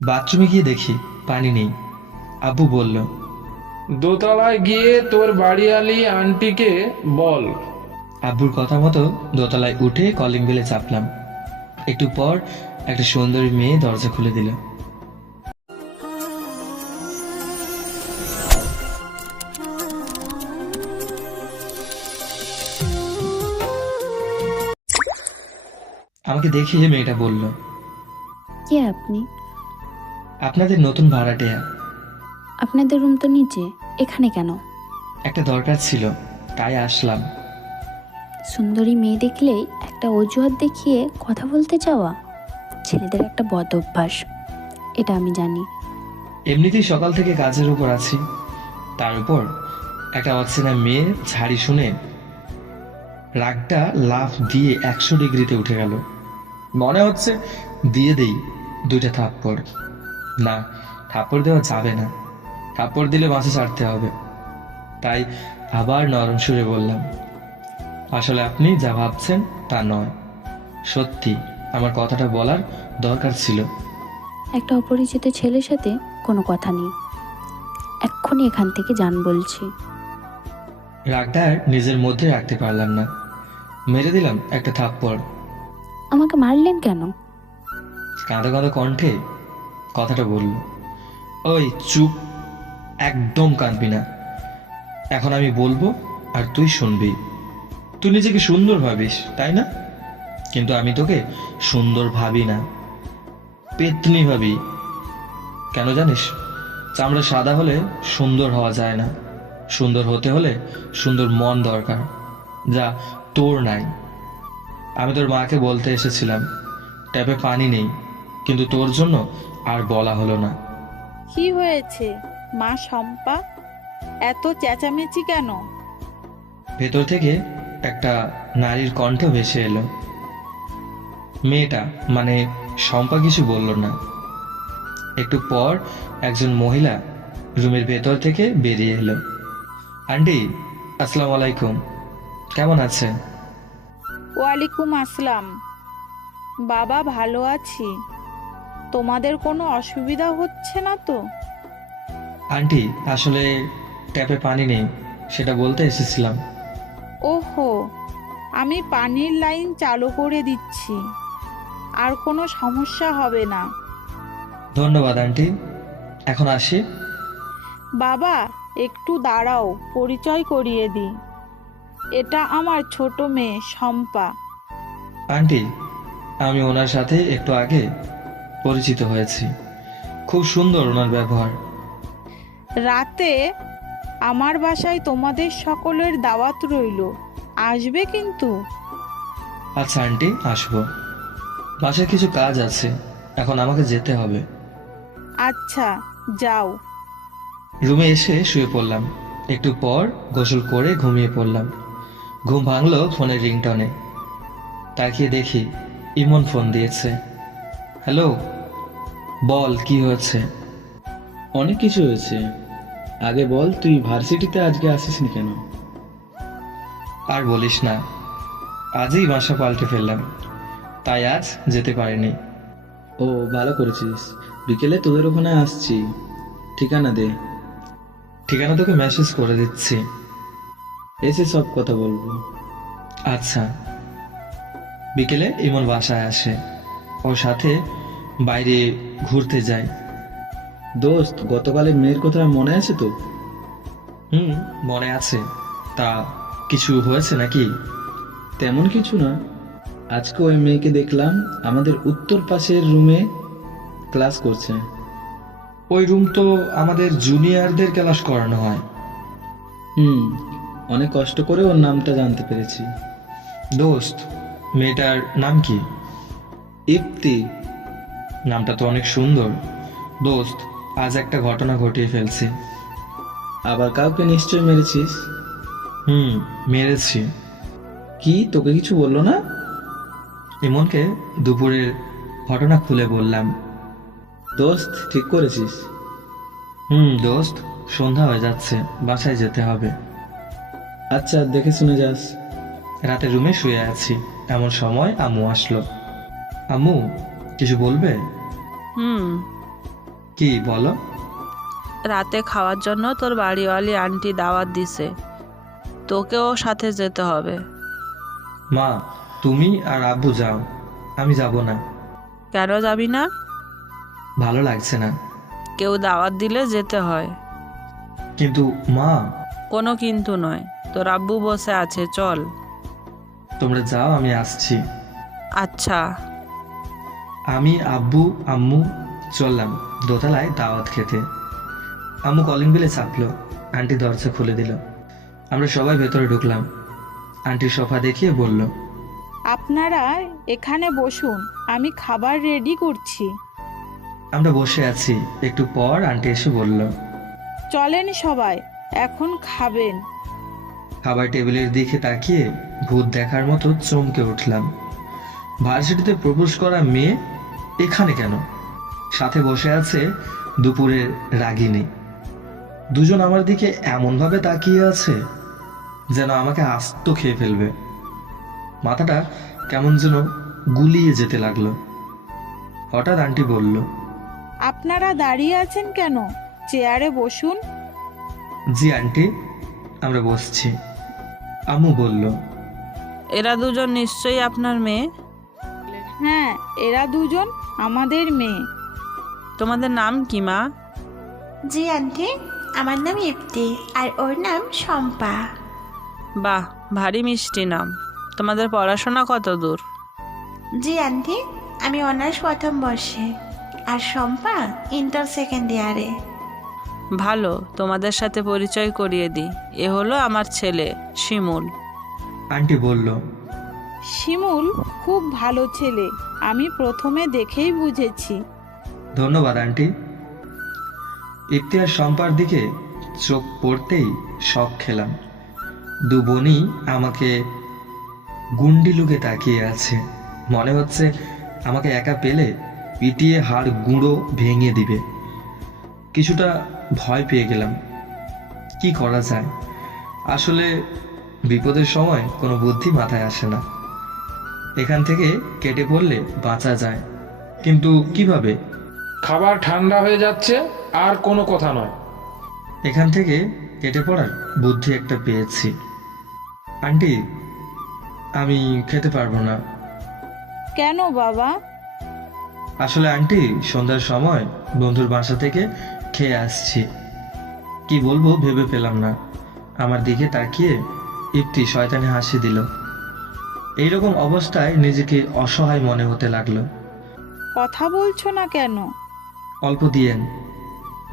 বাথরুমে গিয়ে দেখি পানি নেই। আব্বু বলল দোতলায় গিয়ে তোর বাড়িয়ালি আন্টিকে বল। আব্বুর কথা মতো দোতলায় উঠে কলিং বেলে চাপলাম। একটু পর একটা সুন্দরী মেয়ে দরজা খুলে দিল। আমাকে দেখে মেয়েটা বলল কে আপনি? আপনাদের নতুন ভাড়াটিয়া আপনাদের রুম তো নিচে এখানে কেন? একটা দরকার ছিল তাই আসলাম। সুন্দরী মেয়ে দেখলেই একটা অজুহাত দেখিয়ে কথা বলতে চাওয়া ছেলেদের একটা বদ অভ্যাস এটা আমি জানি। এমনিতেই সকাল থেকে কাজের উপর আছি। তার উপর একটা অচেনা মেয়ে ঝাড়ি শুনে রাগটা লাফ দিয়ে একশো ডিগ্রিতে উঠে গেল। মনে হচ্ছে দিয়ে দেই দুইটা থাপ্পড়। না থাপ্পড় দেওয়া যাবে না। থাপ্পড় দিলে বাসে ছাড়তে হবে। তাই আবার নরম সুরে বললাম আসলে আপনি যা ভাবছেন তা নয়। সত্যি আমার কথাটা বলার দরকার ছিল। একটা অপরিচিত ছেলের সাথে কোনো কথা নেই। এক্ষুনি এখান থেকে যান বলছি। রাগটা আর নিজের মধ্যে রাখতে পারলাম না। মেরে দিলাম একটা থাপ্পড়। আমাকে মারলেন কেন? কাঁদো কাঁদো কণ্ঠে কথাটা বলল, ওই চুপ, একদম কাঁদবি না। এখন আমি বলব আর তুই শুনবি। তুই নিজেকে সুন্দর ভাবিস, তাই না? কিন্তু আমি তোকে সুন্দর ভাবি না, পেতনি ভাবি। কেন জানিস, চামড়া সাদা হলে সুন্দর হওয়া যায় না। সুন্দর হতে হলে সুন্দর মন দরকার, যা তোর নাই। আমি তোর মাকে বলতে এসেছিলাম, ট্যাপে পানি নেই, কিন্তু তোর জন্য আর বলা হলো না। কি হয়েছে? মা শম্পা? এত চেঁচামেচি কেন? ভেতর থেকে একটা নারীর কণ্ঠ ভেসে এলো। মেয়েটা মানে শম্পা কিছু বলল না। একটু পর একজন মহিলা রুমের ভেতর থেকে বেরিয়ে এলো। আন্টি আসসালামু আলাইকুম। কেমন আছেন? ওয়ালাইকুম আসসালাম। বাবা ভালো আছি। তোমাদের কোনো অসুবিধা হচ্ছে না তো? আন্টি আসলে ট্যাপে পানি নেই সেটা বলতে এসেছিলাম। ওহো আমি পানির লাইন চালু করে দিচ্ছি। আর কোনো সমস্যা হবে না। ধন্যবাদ আন্টি। এখন আসি। বাবা একটু দাঁড়াও পরিচয় করিয়ে দিই এটা আমার ছোট মেয়ে শম্পা। আন্টি আমি ওনার সাথে একটু আগে পরিচিত হয়েছি। খুব সুন্দর ওনার ব্যবহার। রাতে আমার বাসায় তোমাদের সকলের দাওয়াত রইল। আসবে কিন্তু? আচ্ছা আন্টি আসব। বাসায় কিছু কাজ আছে। এখন আমাকে যেতে হবে। আচ্ছা যাও। রুমে এসে শুয়ে পড়লাম। একটু পর গোসল করে ঘুমিয়ে পড়লাম। ঘুম ভাঙলো ফোনের রিংটনে। তাকিয়ে দেখি ইমন ফোন দিয়েছে। হ্যালো? বল কি হয়েছে? অনেক কিছু হয়েছে। আগে বল তুই ভার্সিটিতে আজকে আসিসনি কেন? আর বলিস না আজই বাসা পাল্টে ফেললাম। তাই আজ যেতে পারিনি। ও ভালো করেছিস। বিকেলে তোদের ওখানে আসছি। ঠিকানা দে। ঠিকানা তোকে মেসেজ করে দিচ্ছি। এসে সব কথা বলব। আচ্ছা। বিকেলে ইমন বাসায় আসে। ওর সাথে বাইরে ঘুরতে যায়। দোস্ত গতকালের মেয়ের কথা মনে আছে তো? হুম মনে আছে। তা কিছু হয়েছে নাকি? তেমন কিছু না। আজকে ওই মেয়েকে দেখলাম আমাদের উত্তর পাশের রুমে ক্লাস করছে। ওই রুম তো আমাদের জুনিয়রদের ক্লাস করানো হয়। হুম অনেক কষ্ট করে ওর নামটা জানতে পেরেছি। দোস্ত মেয়েটার নাম কি? ইপ্তি নামটা তো অনেক সুন্দর। দোস্ত আজ একটা ঘটনা ঘটিয়ে ফেলছি। আবার কাউকে নিশ্চয় মেরেছিস? হুম মেরেছি। কি? তোকে কিছু বলল না? ইমনকে দুপুরের ঘটনা খুলে বললাম। দোস্ত ঠিক করেছিস। হুম দোস্ত সন্ধ্যা হয়ে যাচ্ছে বাসায় যেতে হবে। আচ্ছা দেখে শুনে যাস। রাতে রুমে শুয়ে আছি এমন সময় আম্মু আসলো। আম্মু কিছু বলবে? হুম। কি বলো। রাতে খাওয়ার জন্য তোর বাড়িওয়ালি আন্টি দাওয়াত দিছে। তোকেও সাথে যেতে হবে। মা তুমি আর আব্বু যাও। আমি যাব না। কেন যাবি না? ভালো লাগছে না। কেউ দাওয়াত দিলে যেতে হয়। কিন্তু মা। কোনো কিন্তু নয়। তোর আব্বু বসে আছে চল। তোমরা যাও আমি আসছি। আচ্ছা। আমি আব্বু আম্মু চললাম দোতলায় দাওয়াত খেতে। আম্মু কলিং বেলে চাপলো আন্টি দরজা খুলে দিল। আমরা সবাই ভেতরে ঢুকলাম। আন্টি সোফা দেখিয়ে বলল আপনারা এখানে বসুন আমি খাবার রেডি করছি। আমরা বসে আছি। একটু পর আন্টি এসে বলল চলেন সবাই এখন খাবেন। খাবার টেবিলের দিকে তাকিয়ে ভূত দেখার মতো চমকে উঠলাম। ভার্সিটিতে প্রপোজ করা মেয়ে এখানে কেন? সাথে বসে আছে দুপুরের রাগিনী। দুজন আমার দিকে এমনভাবে তাকিয়ে আছে যেন আমাকে আস্ত খেয়ে ফেলবে। মাথাটা কেমন যেন গুলিয়ে যেতে লাগল। হঠাৎ আন্টি বলল আপনারা দাঁড়িয়ে আছেন কেন? চেয়ারে বসুন। জি আন্টি আমরা বসছি। আম্মু বলল এরা দুজন নিশ্চয়ই আপনার মেয়ে? হ্যাঁ এরা দুজন আমাদের মেয়ে। তোমাদের নাম কি মা? জি আন্টি। আমার নাম ইপ্তি আর ওর নাম শম্পা। বাহ ভারী মিষ্টি নাম। তোমাদের পড়াশোনা কত দূর? জি আন্টি। আমি অনার্স প্রথম বর্ষে আর শম্পা ইন্টার সেকেন্ড ইয়ারে। ভালো তোমাদের সাথে পরিচয় করিয়ে দিই। এ হলো আমার ছেলে শিমুল। আন্টি বলল শিমুল খুব ভালো ছেলে, আমি প্রথমে দেখেই বুঝেছি। ধন্যবাদ, আন্টি। ইফতিয়ার সম্পার দিকে চোখ পড়তেই শখ খেলাম। দু বোনই আমাকে গুন্ডি লুকে তাকিয়ে আছে। মনে হচ্ছে আমাকে একা পেলে পিটিয়ে হাড় গুঁড়ো ভেঙে দিবে। কিছুটা ভয় পেয়ে গেলাম। কি করা যায়? আসলে বিপদের সময় কোনো বুদ্ধি মাথায় আসে না। এখান থেকে কেটে পড়লে বাঁচা যায়। কিন্তু কীভাবে? খাবার ঠান্ডা হয়ে যাচ্ছে আর কোনো কথা নয়। এখান থেকে কেটে পড়ার বুদ্ধি একটা পেয়েছি। আন্টি আমি খেতে পারব না। কেন বাবা? আসলে আন্টি সন্ধ্যার সময় বন্ধুর বাসা থেকে খেয়ে আসছি। কি বলব ভেবে পেলাম না। আমার দিকে তাকিয়ে ইপ্তি শয়তানে হাসি দিল। এইরকম অবস্থায় নিজেকে অসহায় মনে হতে লাগল। কথা বলছো না কেন? অল্প দিয়েন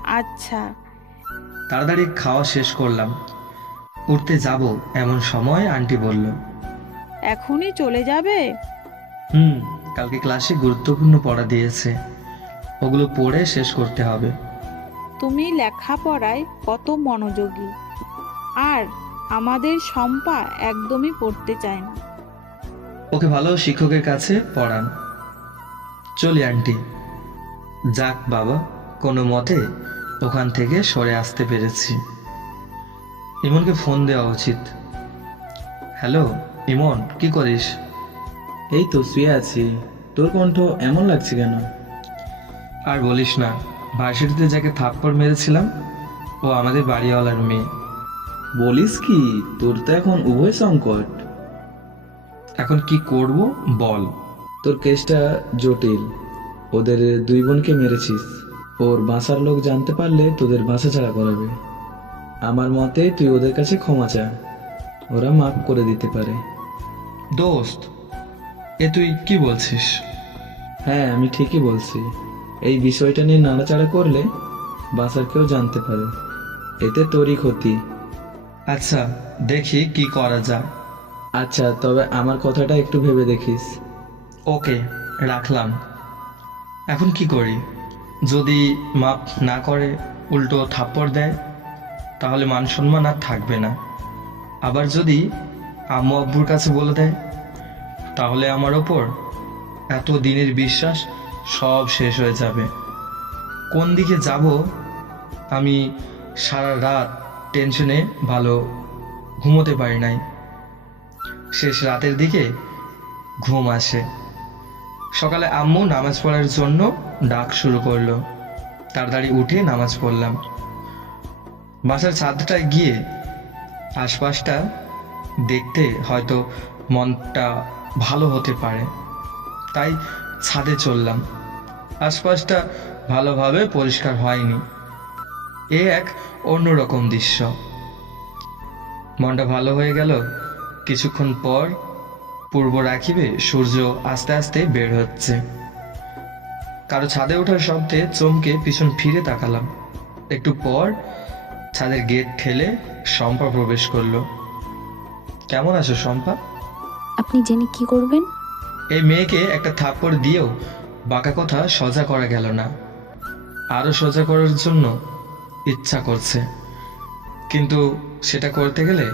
আচ্ছা। তাড়াতাড়ি খাওয়া শেষ করলাম। উঠতে যাব এমন সময় আন্টি বলল। এখনই চলে যাবে? হুম কালকে ক্লাসে গুরুত্বপূর্ণ পড়া দিয়েছে। ওগুলো পড়ে শেষ করতে হবে। তুমি লেখাপড়ায় কত মনোযোগী। আর আমাদের শম্পা একদমই পড়তে চায় না। ওকে ভালো শিক্ষকের কাছে পড়ান। চলি আন্টি। যাক বাবা কোনো মতে ওখান থেকে সরে আসতে পেরেছি। ইমনকে ফোন দেওয়া উচিত। হ্যালো ইমন কি করিস? এই তো শুয়ে আছি। তোর কণ্ঠ এমন লাগছে কেন? আর বলিস না ভার্সিটিতে যাকে থাপ্পড় মেরেছিলাম ও আমাদের বাড়িওয়ালার মেয়ে। বলিস কি? তোর তো এখন উভয় সংকট। এখন কি করব? বল। তোর কেসটা জটিল। ওদের দুই বোনকে মেরেছিস। ওর বাসার লোক জানতে পারলে তোদের বাসা ছাড়া করাবে। আমার মতে তুই ওদের কাছে ক্ষমা চা। ওরা মাফ করে দিতে পারে। দোস্ত এ তুই কি বলছিস? হ্যাঁ আমি ঠিকই বলছি। এই বিষয়টা নিয়ে নাড়াচাড়া করলে বাসার কেউ জানতে পারে। এতে তোরই ক্ষতি। আচ্ছা দেখি কি করা যায়। আচ্ছা তবে আমার কথাটা একটু ভেবে দেখিস। ওকে, রাখলাম। এখন কি করি? যদি মাপ না করে উল্টো থাপ্পড় দেয়, তাহলে মান সম্মান আর থাকবে না। আবার যদি আম্মু আব্বুর কাছে বলে দেয়, তাহলে আমার ওপর এত দিনের বিশ্বাস সব শেষ হয়ে যাবে। কোন দিকে যাব, আমি সারা রাত টেনশনে ভালো ঘুমোতে পারি নাই। শেষ রাতের দিকে ঘুম আসে। সকালে আম্মু নামাজ পড়ার জন্য ডাক শুরু করল। তাড়াতাড়ি উঠে নামাজ পড়লাম। বাসার ছাদটায় গিয়ে আশপাশটা দেখতে হয়তো মনটা ভালো হতে পারে। তাই ছাদে চললাম। আশপাশটা ভালোভাবে পরিষ্কার হয়নি। এ এক অন্যরকম দৃশ্য। মনটা ভালো হয়ে গেল কিছুক্ষণ পর পূর্ব রাখিবে সূর্য আস্তে আস্তে বের হচ্ছে। কারও ছাদে ওঠার শব্দে চমকে পিছন ফিরে তাকালাম। একটু পর ছাদের গেট ঠেলে শম্পা প্রবেশ করল। কেমন আছো শম্পা? আপনি জেনে কি করবেন? এই মেয়েকে একটা থাপ্পড় দিয়েও বাঁকা কথা সোজা করা গেল না। আরও সোজা করার জন্য ইচ্ছা করছে। কিন্তু সেটা করতে গেলে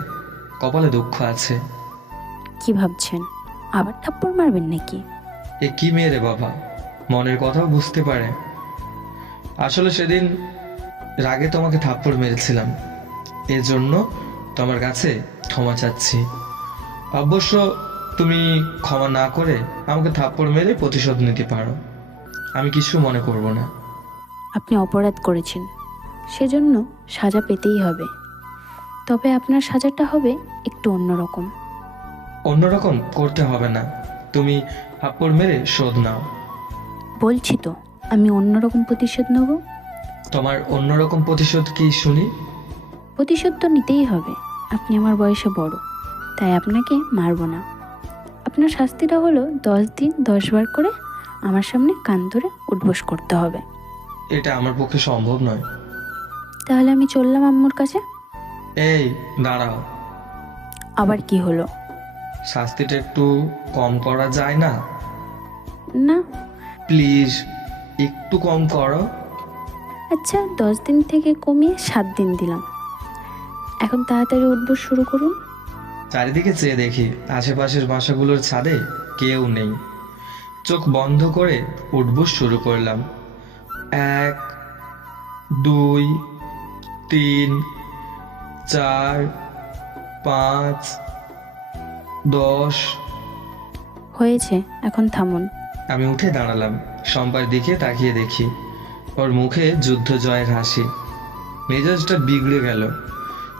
কপালে দুঃখ আছে। কি ভাবছেন? আবার থাপ্পড় মারবেন নাকি? এ কি মেয়ে রে বাবা? মনের কথাও বুঝতে পারে। আসলে সেদিন রাগে তোমাকে থাপ্পড় মেরেছিলাম। এজন্য তোমার কাছে ক্ষমা চাচ্ছি। অবশ্য তুমি ক্ষমা না করে আমাকে থাপ্পড় মেরে প্রতিশোধ নিতে পারো। আমি কিছু মনে করব না। আপনি অপরাধ করেছেন। সেজন্য সাজা পেতেই হবে। তবে আপনার সাজাটা হবে একটু অন্যরকম। অন্যরকম করতে হবে না। তুমি থাপ্পড় মেরে শোধ নাও। বলছি তো আমি অন্যরকম প্রতিশোধ নেব? তোমার অন্যরকম প্রতিশোধ কি শুনি? প্রতিশোধ তো নিতেই হবে। আপনি আমার বয়সে বড় তাই আপনাকে মারব না। আপনার শাস্তিটা হলো দশ দিন দশ বার করে আমার সামনে কান ধরে উঠবোস করতে হবে। এটা আমার পক্ষে সম্ভব নয়। তাহলে আমি চললাম আম্মুর কাছে? এই দাঁড়াও। আবার কি হলো? শাস্তিটা একটু কম করা যায় না? না। প্লিজ একটু কম করো। আচ্ছা দশ দিন থেকে কমিয়ে সাত দিন দিলাম। এখন তাড়াতাড়ি উঠবোস শুরু করুন। চারিদিকে চেয়ে দেখি আশেপাশের বাসাগুলোর ছাদে কেউ নেই। চোখ বন্ধ করে উঠবস শুরু করলাম। এক দুই তিন চার পাঁচ দশ। হয়েছে এখন থামুন। আমি উঠে দাঁড়ালাম শম্পার দিকে তাকিয়ে দেখি ওর মুখে যুদ্ধ জয়ের হাসি। মেজাজটা বিগড়ে গেল।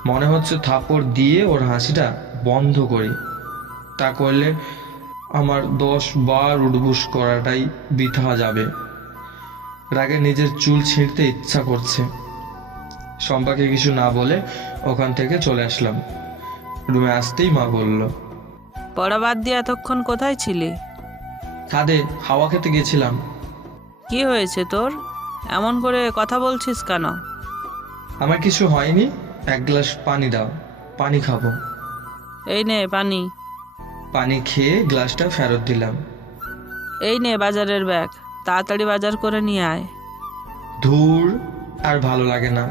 মনে হচ্ছে থাপড় দিয়ে ওর হাসিটা বন্ধ করি। তা করলে আমার দশ বার উঠবুস করাটাই বৃথা যাবে। রাগে নিজের চুল ছিঁড়তে ইচ্ছা করছে। শম্পাকে কিছু না বলে ওখান থেকে চলে আসলাম। রুমে আসতেই মা বলল পড়া বাদ দিয়ে এতক্ষণ কোথায় ছিলি? ছাদে হাওয়া খেতে গেছিলাম। কি হয়েছে তোর? এমন করে কথা বলছিস কেন? আমার কিছু হয়নি এক গ্লাস পানি দাও পানি খাব। এই নে পানি। পানি খেয়ে গ্লাসটা ফেরত দিলাম। এই নে বাজারের ব্যাগ তাড়াতাড়ি বাজার করে নিয়ে আয়। ধূর আর ভালো লাগে না।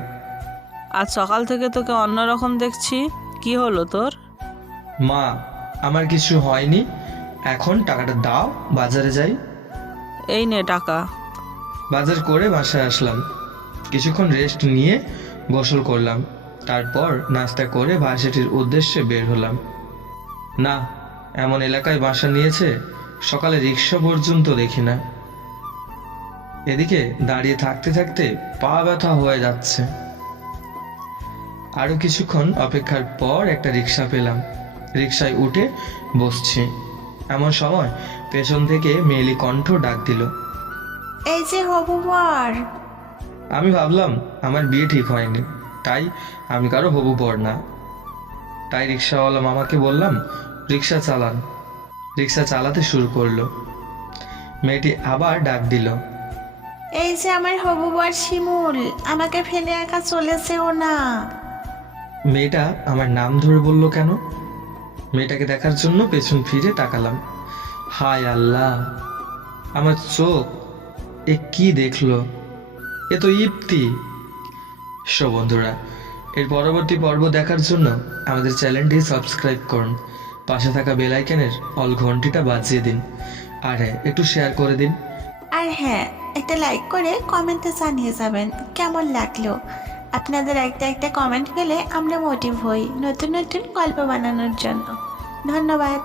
আজ সকাল থেকে তোকে অন্যরকম দেখছি। কি হলো তোর? মা আমার কিছু হয়নি। এখন টাকাটা দাও বাজারে যাই। এই নে টাকা। বাজার করে বাসায় আসলাম। কিছুক্ষণ রেস্ট নিয়ে গোসল করলাম। তারপর নাস্তা করে ভার্সিটির উদ্দেশ্যে বের হলাম। না এমন এলাকায় বাসা নিয়েছে সকালে রিক্সা পর্যন্ত দেখি না। এদিকে দাঁড়িয়ে থাকতে থাকতে পা ব্যথা হয়ে যাচ্ছে। আরও কিছুক্ষণ অপেক্ষার পর একটা রিক্সা পেলাম। রিক্সায় উঠে বসছি। এমন সময় পেছন থেকে মেয়েলি কণ্ঠ ডাক দিল এই যে হবু বর আমি ভাবলাম আমার বিয়ে ঠিক হয়নি তাই আমি কারও হবু বর না। তাই রিক্সাওয়ালা মামাকে বললাম রিক্সা চালান। রিক্সা চালাতে শুরু করল। মেয়েটি আবার ডাক দিল এই যে আমার হবু বর শিমুল আমাকে ফেলে একা চলেছেও না। মেয়েটা আমার নাম ধরে বলল কেন? মেয়েটাকে দেখার জন্য পেছন ফিরে তাকালাম। হায় আল্লাহ, আমার চোখ, এ কি দেখল? এ তো ইপ্তি। সো বন্ধুরা, এর পরবর্তী পর্ব দেখার জন্য আমাদের চ্যানেলটি সাবস্ক্রাইব করুন। পাশে থাকা বেল আইকনের অল ঘন্টিটা বাজিয়ে দিন। আর হ্যাঁ একটু শেয়ার করে দিন। আর হ্যাঁ একটা লাইক করে কমেন্টে জানিয়ে যাবেন কেমন লাগল। আপনাদের একটা একটা কমেন্ট গেলে আমরা মোটিভ হই নতুন নতুন গল্প বানানোর জন্য। ধন্যবাদ।